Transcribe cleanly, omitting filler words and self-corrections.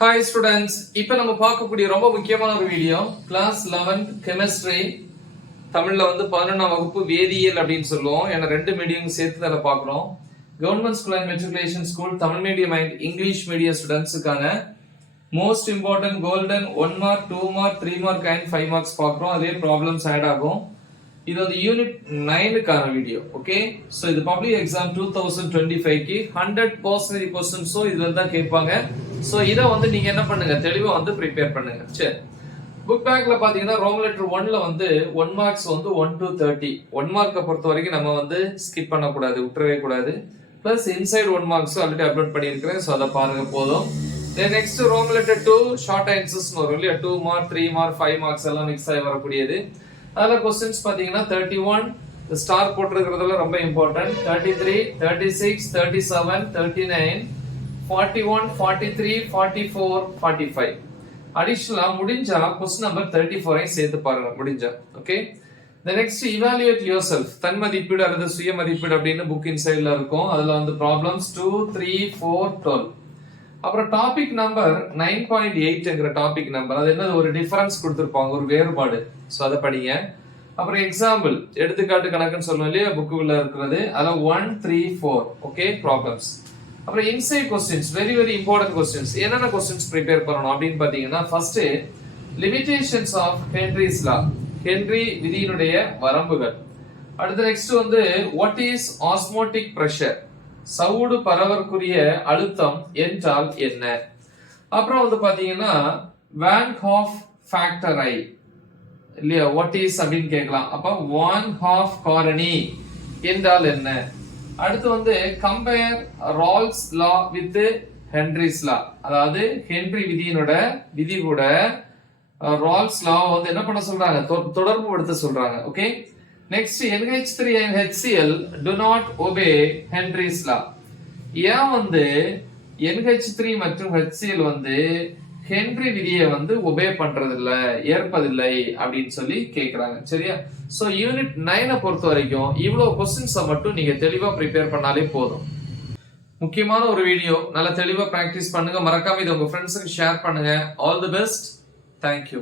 Hi students, இப்போ நம்ம பார்க்கக்கூடிய ரொம்ப முக்கியமான ஒரு வீடியோ கிளாஸ் 11th கெமிஸ்ட்ரி தமிழ்ல 11ஆம் வகுப்பு வேதியியல் அப்படின்னு சொல்லுவோம். ஏன்னா ரெண்டு மீடியம் சேர்த்து அதில் பார்க்குறோம். Government school and matriculation school Tamil medium and English medium ஸ்டூடெண்ட்ஸுக்கான most important golden 1 mark 2 mark 3 mark and 5 marks பார்க்குறோம். அதே ப்ராப்ளம்ஸ் ஆட் ஆகும். இது யூனிட் 9க்கான வீடியோ. ஓகே, சோ இது பப்ளிக் எக்ஸாம் 2025க்கு 100% क्वेश्चंस இதுல தான் கேட்பாங்க. சோ இத நீங்க என்ன பண்ணுங்க, தெளிவா ப்ரிப்பேர் பண்ணுங்க. சரி, புக் பேக்ல பாத்தீங்கன்னா ரோமன் லெட்டர் 1ல 1 மார்க்ஸ் 1 to 30. 1 மார்க்க பொறுத்த வரைக்கும் நம்ம ஸ்கிப் பண்ண கூடாது, விட்டுறவே கூடாது. Plus inside 1 marks already upload பண்ணியிருக்கிறேன். சோ அத பாருங்க போதும். Then next Roman letter 2 short answers வரும் இல்லையா, 2 மார்க் 3 மார்க் 5 மார்க்ஸ் எல்லாம் மிக்ஸ் ஆகி வரக்கூடியது. அதுல क्वेश्चंस பாத்தீங்கன்னா 31 ஸ்டார் போட்டுக்கிறதுல ரொம்ப இம்பார்ட்டன்ட், 33 36 37 39 41 43 44 45. அடிஷனலா முடிஞ்சா क्वेश्चन நம்பர் 34 ஐ சேர்த்து பாருங்க முடிஞ்சா. Okay, the next evaluate yourself, தன் மதிப்பீடு அல்லது சுய மதிப்பீடு அப்படின்னு புக் இன்சைட்ல இருக்கும். அதுல ப்ராப்ளம்ஸ் 2 3 4 12. அப்புறம் டாபிக் நம்பர் 9.8ங்கிற டாபிக் நம்பர், அது என்னது, ஒரு டிஃபரன்ஸ் கொடுத்திருப்பாங்க, ஒரு வேறுபாடு. சோ அத படிங்க. அப்புறம் எக்ஸாம்பிள், எடுத்துக்காட்டு கணக்குன்னு சொல்லுவோம் இல்லையா, புக்குள்ள இருக்கிறது. அதுல 1 3 4. Okay, problems. அப்புறம் inside questions, very very important questions. என்னென்ன क्वेश्चंस ப்ரிப்பேர் பண்ணனும் அப்படின்னு பாத்தீங்கன்னா, first limitations of Henry's law, Henry விதியினுடைய வரம்புகள். அடுத்து next what is osmotic pressure, சவுடு பரவற்குரிய அழுத்தம் என்றால் என்ன. அப்புறம் பாத்தீங்கன்னா வான் ஹாஃப் ஃபேக்டர் ஐ இல்லையா, வாட் இஸ் அப்படின்னு கேட்கலாம். அப்ப வான் ஹாஃப் காரணி என்றால் என்ன. அடுத்து compare Raoult's law with Henry's law, அதாவது ஹென்றி விதியினோட விதி கூட ரால்ஸ் லா என்ன பண்ண சொல்றாங்க, தொடர்பு படுத்த சொல்றாங்க. Okay, next NH3 and HCl do not obey Henry's law. ஏன் NH3 மற்றும் HCl ஹென்றி விதியை ஒபே பண்றதில்ல, ஏற்பதில்லை அப்படின்னு சொல்லி கேக்குறாங்க. சரியா? சோ யூனிட் 9 பொறுத்த வரைக்கும் இவ்வளவு क्वेश्चंस மட்டும் நீங்க தெளிவா ப்ரிப்பேர் பண்ணாலே போதும். முக்கியமான ஒரு வீடியோ, நல்லா தெளிவா பிராக்டிஸ் பண்ணுங்க. மறக்காம இதை உங்க ஃப்ரெண்ட்ஸுக்கு ஷேர் பண்ணுங்க. All the best. தேங்க்யூ.